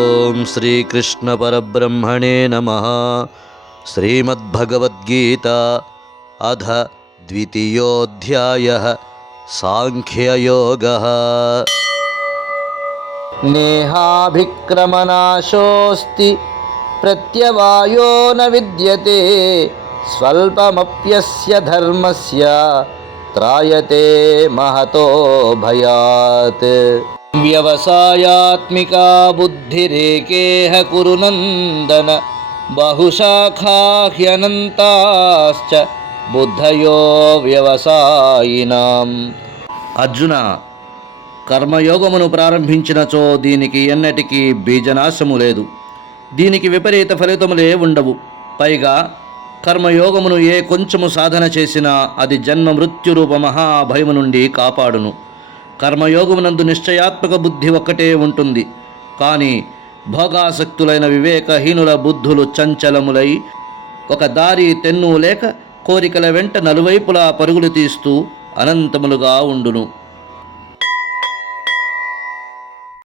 ఓం శ్రీకృష్ణ పరబ్రహ్మణే నమః. శ్రీమద్భగవద్గీత అథ ద్వితీయోऽధ్యాయః సాంఖ్యయోగः. నేహాభిక్రమనాశోస్తి ప్రత్యవాయో న విద్యతే స్వల్పమప్యస్య ధర్మస్య త్రాయతే మహతో భయాత్. వ్యవసాయాత్మికా బుద్ధిరేకేహ కురు నందన బహుశాఖా హ్యనంతాశ్చ బుద్ధయో వ్యవసాయినాం. అర్జున, కర్మయోగమును ప్రారంభించినచో దీనికి ఎన్నటికీ బీజనాశము లేదు. దీనికి విపరీత ఫలితములే ఉండవు. పైగా కర్మయోగమును ఏ కొంచెము సాధన చేసినా అది జన్మ మృత్యురూప మహాభయము నుండి కాపాడును. కర్మయోగమునందు నిశ్చయాత్మక బుద్ధి ఒక్కటే ఉంటుంది. కానీ భోగాసక్తులైన వివేకహీనుల బుద్ధులు చంచలములై ఒక దారి తెన్ను లేక కోరికల వెంట నలువైపులా పరుగులు తీస్తూ అనంతములుగా ఉండును.